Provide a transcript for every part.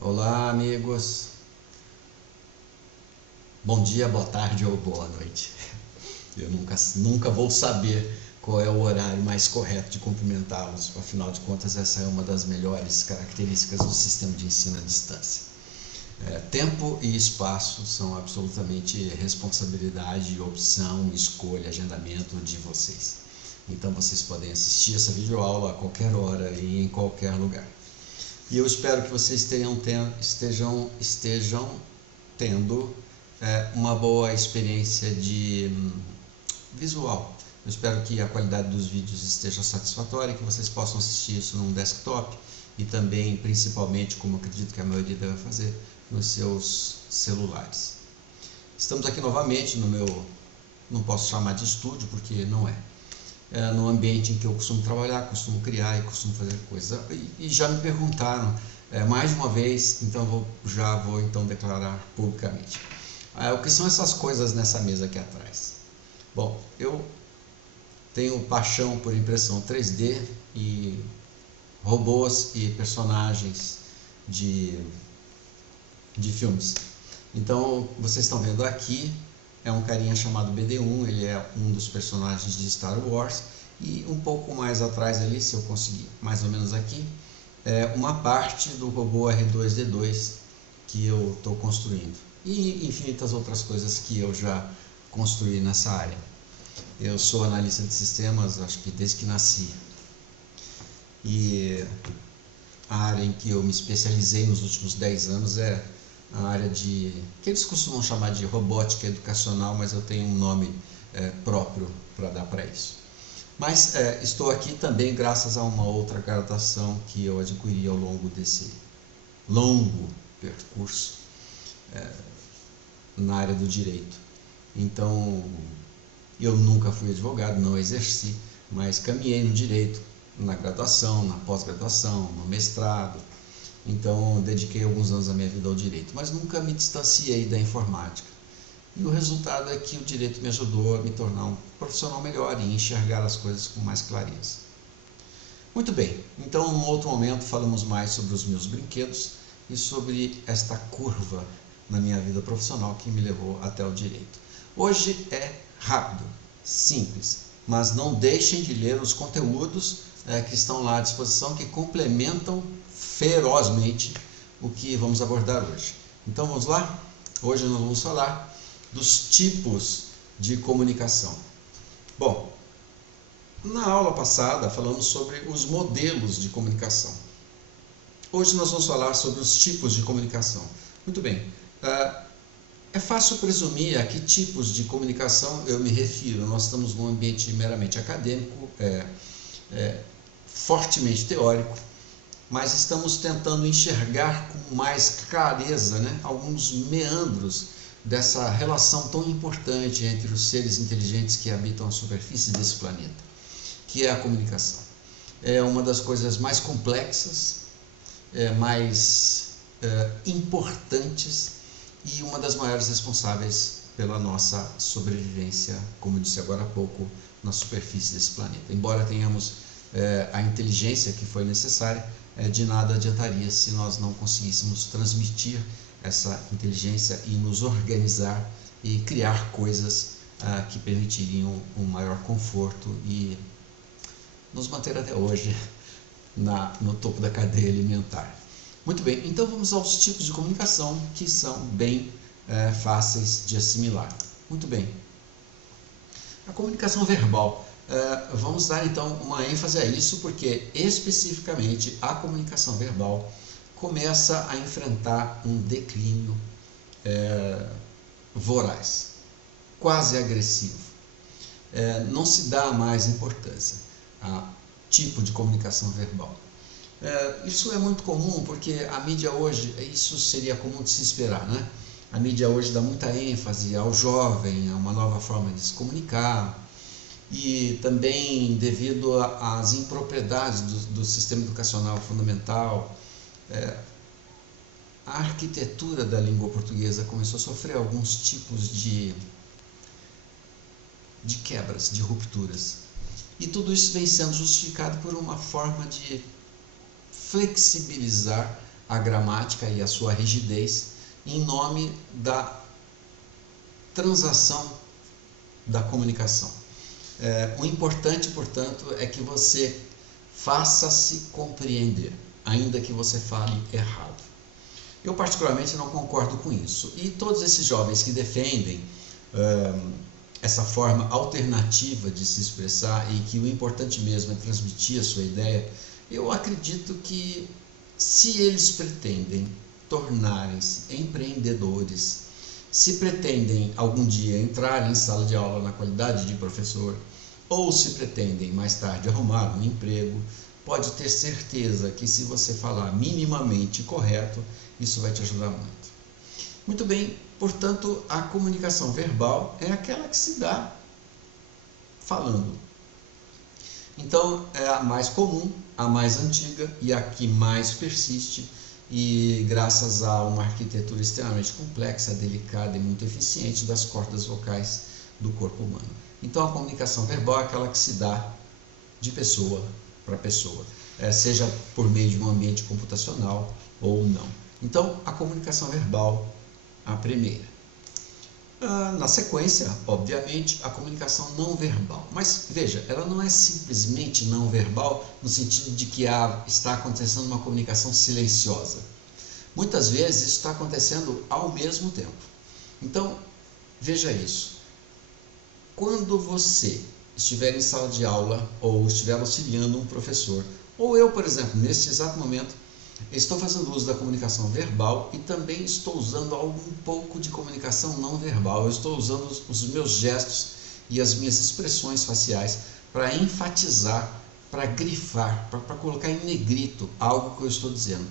Olá, amigos. Bom dia, boa tarde ou boa noite. Eu nunca vou saber qual é o horário mais correto de cumprimentá-los. Afinal de contas, essa é uma das melhores características do sistema de ensino à distância. Tempo e espaço são absolutamente responsabilidade, opção, escolha, agendamento de vocês. Então vocês podem assistir essa videoaula a qualquer hora e em qualquer lugar. E eu espero que vocês estejam tendo uma boa experiência de visual. Eu espero que a qualidade dos vídeos esteja satisfatória, que vocês possam assistir isso num desktop e também, principalmente, como eu acredito que a maioria deve fazer, nos seus celulares. Estamos aqui novamente no meu, não posso chamar de estúdio porque não é, no ambiente em que eu costumo trabalhar, costumo criar e costumo fazer coisas. E já me perguntaram mais de uma vez, então já vou então declarar publicamente. O que são essas coisas nessa mesa aqui atrás? Bom, eu tenho paixão por impressão 3D e robôs e personagens de filmes. Então, vocês estão vendo aqui, é um carinha chamado BD-1, ele é um dos personagens de Star Wars, e um pouco mais atrás ali, se eu conseguir, mais ou menos aqui, é uma parte do robô R2-D2 que eu estou construindo. E infinitas outras coisas que eu já construí nessa área. Eu sou analista de sistemas, acho que desde que nasci. E a área em que eu me especializei nos últimos 10 anos é a área de, que eles costumam chamar de robótica educacional, mas eu tenho um nome próprio para dar para isso. Mas estou aqui também graças a uma outra graduação que eu adquiri ao longo desse longo percurso na área do direito. Então, eu nunca fui advogado, não exerci, mas caminhei no direito, na graduação, na pós-graduação, no mestrado. Então, dediquei alguns anos da minha vida ao direito, mas nunca me distanciei da informática. E o resultado é que o direito me ajudou a me tornar um profissional melhor e enxergar as coisas com mais clareza. Muito bem, então num outro momento falamos mais sobre os meus brinquedos e sobre esta curva na minha vida profissional que me levou até o direito. Hoje é rápido, simples, mas não deixem de ler os conteúdos que estão lá à disposição, que complementam ferozmente o que vamos abordar hoje. Então vamos lá? Hoje nós vamos falar dos tipos de comunicação. Bom, na aula passada falamos sobre os modelos de comunicação. Hoje nós vamos falar sobre os tipos de comunicação. Muito bem, é fácil presumir a que tipos de comunicação eu me refiro. Nós estamos num ambiente meramente acadêmico, fortemente teórico, mas estamos tentando enxergar com mais clareza, alguns meandros dessa relação tão importante entre os seres inteligentes que habitam a superfície desse planeta, que é a comunicação. É uma das coisas mais complexas, mais importantes e uma das maiores responsáveis pela nossa sobrevivência, como eu disse agora há pouco, na superfície desse planeta. Embora tenhamos a inteligência que foi necessária, de nada adiantaria se nós não conseguíssemos transmitir essa inteligência e nos organizar e criar coisas que permitiriam um maior conforto e nos manter até hoje no topo da cadeia alimentar. Muito bem, então vamos aos tipos de comunicação que são bem fáceis de assimilar. Muito bem, a comunicação verbal. Vamos dar então uma ênfase a isso, porque especificamente a comunicação verbal começa a enfrentar um declínio voraz, quase agressivo. Não se dá mais importância a tipo de comunicação verbal. Isso é muito comum porque a mídia hoje, isso seria comum de se esperar, A mídia hoje dá muita ênfase ao jovem, a uma nova forma de se comunicar, e também devido às impropriedades do sistema educacional fundamental, a arquitetura da língua portuguesa começou a sofrer alguns tipos de quebras, de rupturas. E tudo isso vem sendo justificado por uma forma de flexibilizar a gramática e a sua rigidez em nome da transação da comunicação. O importante, portanto, é que você faça-se compreender, ainda que você fale errado. Eu particularmente não concordo com isso. E todos esses jovens que defendem essa forma alternativa de se expressar e que o importante mesmo é transmitir a sua ideia, eu acredito que se eles pretendem tornarem-se empreendedores, se pretendem algum dia entrar em sala de aula na qualidade de professor, ou se pretendem mais tarde arrumar um emprego, pode ter certeza que se você falar minimamente correto, isso vai te ajudar muito. Muito bem, portanto, a comunicação verbal é aquela que se dá falando. Então, é a mais comum, a mais antiga e a que mais persiste, e graças a uma arquitetura extremamente complexa, delicada e muito eficiente das cordas vocais do corpo humano. Então, a comunicação verbal é aquela que se dá de pessoa para pessoa, seja por meio de um ambiente computacional ou não. Então, a comunicação verbal, a primeira. Na sequência, obviamente, a comunicação não verbal. Mas, veja, ela não é simplesmente não verbal no sentido de que está acontecendo uma comunicação silenciosa. Muitas vezes isso está acontecendo ao mesmo tempo. Então, veja isso. Quando você estiver em sala de aula ou estiver auxiliando um professor, ou eu, por exemplo, neste exato momento, estou fazendo uso da comunicação verbal e também estou usando um pouco de comunicação não verbal. Eu estou usando os meus gestos e as minhas expressões faciais para enfatizar, para grifar, para colocar em negrito algo que eu estou dizendo.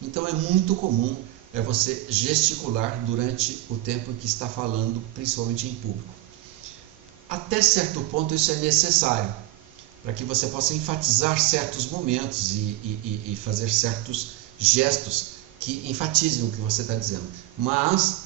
Então é muito comum você gesticular durante o tempo em que está falando, principalmente em público. Até certo ponto isso é necessário, para que você possa enfatizar certos momentos e fazer certos gestos que enfatizem o que você está dizendo. Mas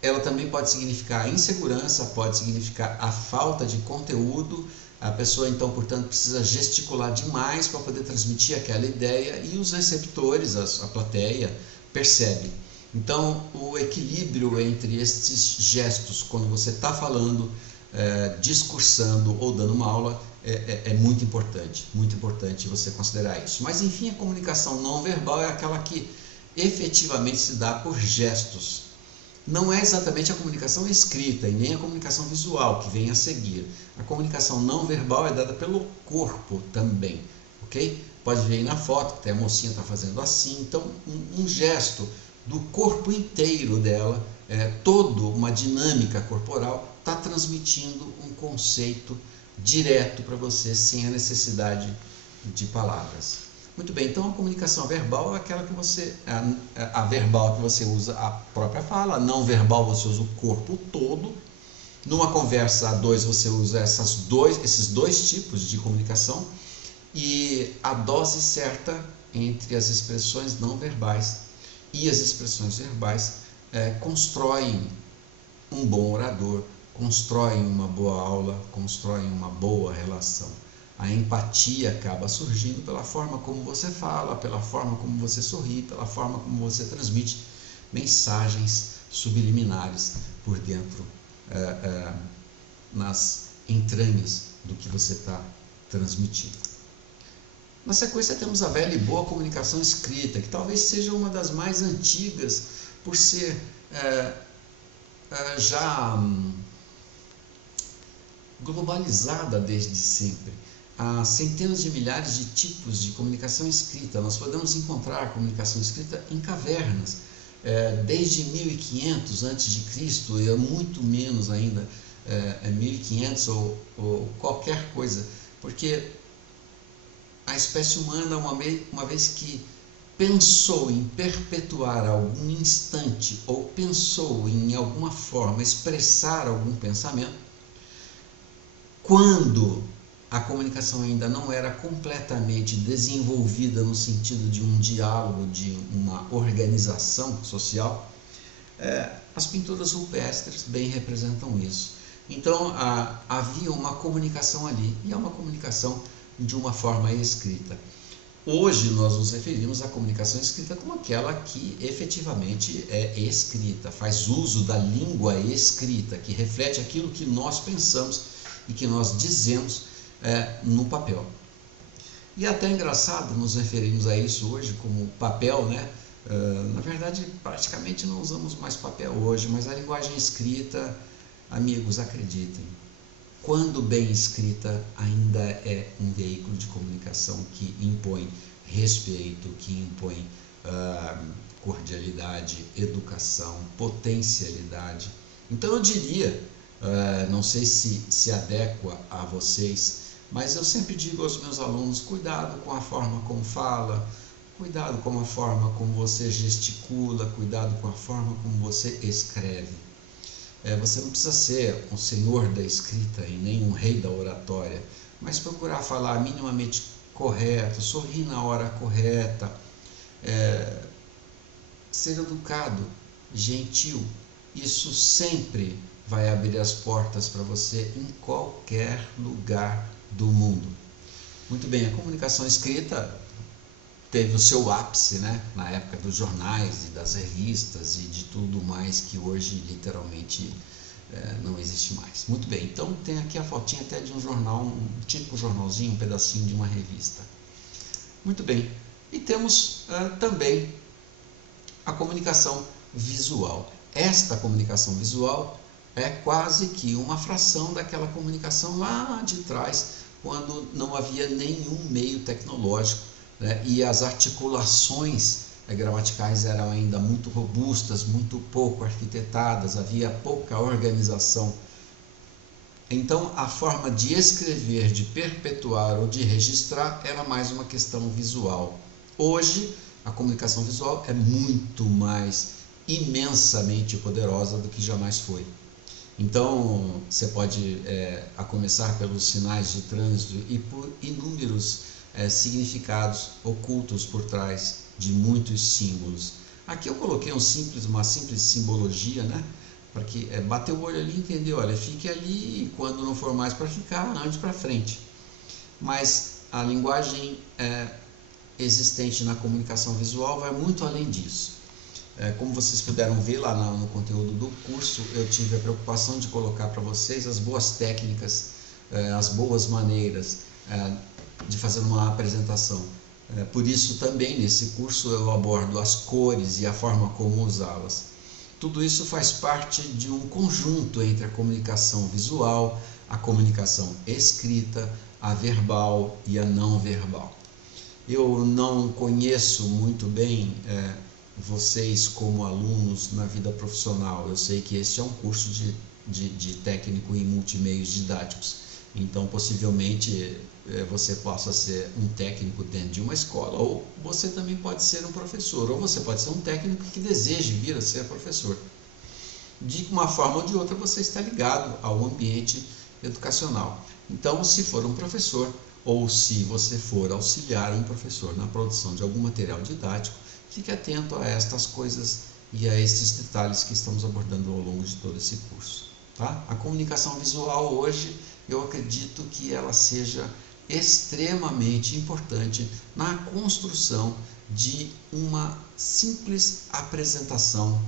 ela também pode significar insegurança, pode significar a falta de conteúdo. A pessoa, então, portanto, precisa gesticular demais para poder transmitir aquela ideia e os receptores, a plateia, percebem. Então, o equilíbrio entre estes gestos, quando você está falando, discursando ou dando uma aula, é muito importante você considerar isso. Mas, enfim, a comunicação não verbal é aquela que efetivamente se dá por gestos. Não é exatamente a comunicação escrita e nem a comunicação visual que vem a seguir. A comunicação não verbal é dada pelo corpo também, ok? Pode ver aí na foto que a mocinha está fazendo assim. Então, um gesto do corpo inteiro dela, toda uma dinâmica corporal, está transmitindo um conceito direto para você, sem a necessidade de palavras. Muito bem, então a comunicação verbal é aquela que você, a verbal que você usa a própria fala, a não verbal você usa o corpo todo. Numa conversa a dois você usa esses dois tipos de comunicação, e a dose certa entre as expressões não verbais e as expressões verbais constroem um bom orador, constroem uma boa aula, constroem uma boa relação. A empatia acaba surgindo pela forma como você fala, pela forma como você sorri, pela forma como você transmite mensagens subliminares por dentro, nas entranhas do que você está transmitindo. Na sequência temos a velha e boa comunicação escrita, que talvez seja uma das mais antigas, por ser já globalizada desde sempre. Há centenas de milhares de tipos de comunicação escrita. Nós podemos encontrar a comunicação escrita em cavernas, desde 1500 a.C., e muito menos ainda, 1500 ou qualquer coisa, porque a espécie humana, uma vez que pensou em perpetuar algum instante ou pensou em alguma forma expressar algum pensamento, quando a comunicação ainda não era completamente desenvolvida no sentido de um diálogo, de uma organização social, as pinturas rupestres bem representam isso. Então havia uma comunicação ali, e é uma comunicação de uma forma escrita. Hoje nós nos referimos à comunicação escrita como aquela que efetivamente é escrita, faz uso da língua escrita, que reflete aquilo que nós pensamos e que nós dizemos no papel. E é até engraçado nos referirmos a isso hoje como papel, né? Na verdade, praticamente não usamos mais papel hoje, mas a linguagem escrita, amigos, acreditem, quando bem escrita, ainda é um veículo de comunicação que impõe respeito, que impõe cordialidade, educação, potencialidade. Então eu diria, não sei se adequa a vocês, mas eu sempre digo aos meus alunos, cuidado com a forma como fala, cuidado com a forma como você gesticula, cuidado com a forma como você escreve. Você não precisa ser um senhor da escrita e nem um rei da oratória, mas procurar falar minimamente correto, sorrir na hora correta, ser educado, gentil. Isso sempre vai abrir as portas para você em qualquer lugar do mundo. Muito bem, a comunicação escrita teve o seu ápice, né, na época dos jornais e das revistas e de tudo mais que hoje literalmente não existe mais. Muito bem, então tem aqui a fotinha até de um jornal, um tipo jornalzinho, um pedacinho de uma revista. Muito bem, e temos também a comunicação visual. Esta comunicação visual é quase que uma fração daquela comunicação lá de trás, quando não havia nenhum meio tecnológico, e as articulações gramaticais eram ainda muito robustas, muito pouco arquitetadas, havia pouca organização. Então, a forma de escrever, de perpetuar ou de registrar era mais uma questão visual. Hoje, a comunicação visual é muito mais imensamente poderosa do que jamais foi. Então, você pode, a começar pelos sinais de trânsito e por inúmeros significados ocultos por trás de muitos símbolos. Aqui eu coloquei uma simples simbologia, né? Para que bater o olho ali e entender, olha, fique ali e quando não for mais para ficar, ande para frente. Mas a linguagem existente na comunicação visual vai muito além disso. Como vocês puderam ver lá no conteúdo do curso, eu tive a preocupação de colocar para vocês as boas técnicas, as boas maneiras de fazer uma apresentação. Por isso também nesse curso eu abordo as cores e a forma como usá-las. Tudo isso faz parte de um conjunto entre a comunicação visual, a comunicação escrita, a verbal e a não verbal. Eu não conheço muito bem vocês como alunos na vida profissional. Eu sei que este é um curso de técnico em multimeios didáticos. Então, possivelmente, você possa ser um técnico dentro de uma escola, ou você também pode ser um professor, ou você pode ser um técnico que deseje vir a ser professor. De uma forma ou de outra, você está ligado ao ambiente educacional. Então, se for um professor, ou se você for auxiliar um professor na produção de algum material didático, fique atento a estas coisas e a estes detalhes que estamos abordando ao longo de todo esse curso. Tá? A comunicação visual hoje, eu acredito que ela seja extremamente importante na construção de uma simples apresentação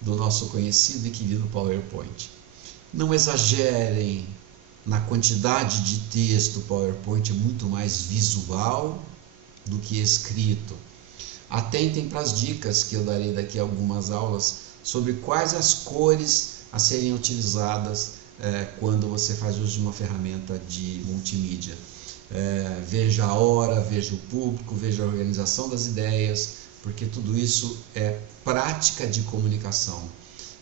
do nosso conhecido e querido PowerPoint. Não exagerem na quantidade de texto. O PowerPoint é muito mais visual do que escrito. Atentem para as dicas que eu darei daqui a algumas aulas sobre quais as cores a serem utilizadas quando você faz uso de uma ferramenta de multimídia. Veja a hora, veja o público, veja a organização das ideias, porque tudo isso é prática de comunicação.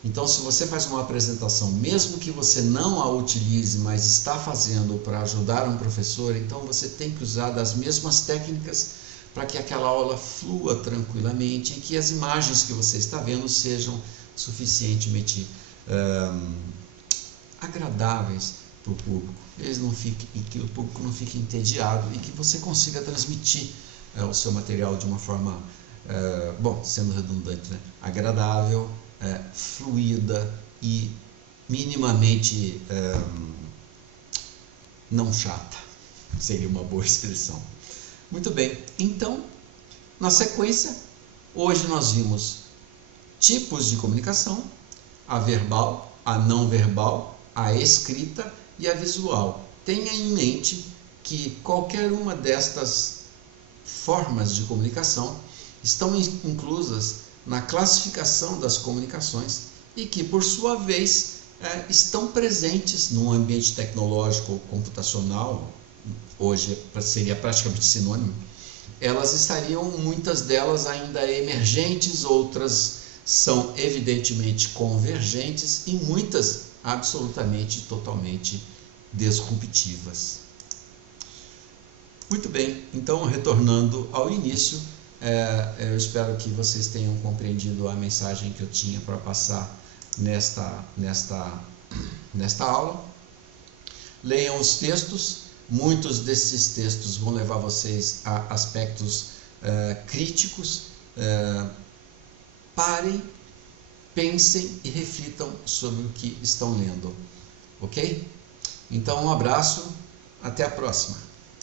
Então, se você faz uma apresentação, mesmo que você não a utilize, mas está fazendo para ajudar um professor, então você tem que usar das mesmas técnicas para que aquela aula flua tranquilamente e que as imagens que você está vendo sejam suficientemente agradáveis para o público, e que o público não fique entediado e que você consiga transmitir o seu material de uma forma, sendo redundante, né? Agradável, fluida e minimamente não chata, seria uma boa expressão. Muito bem, então, na sequência, hoje nós vimos tipos de comunicação, a verbal, a não verbal, a escrita e a visual. Tenha em mente que qualquer uma destas formas de comunicação estão inclusas na classificação das comunicações e que, por sua vez, estão presentes num ambiente tecnológico ou computacional, hoje seria praticamente sinônimo. Elas estariam, muitas delas ainda emergentes, outras são evidentemente convergentes e muitas absolutamente, totalmente disruptivas. Muito bem, então retornando ao início, eu espero que vocês tenham compreendido a mensagem que eu tinha para passar nesta aula. Leiam os textos, muitos desses textos vão levar vocês a aspectos críticos. Parem, pensem e reflitam sobre o que estão lendo, ok? Então, um abraço, até a próxima.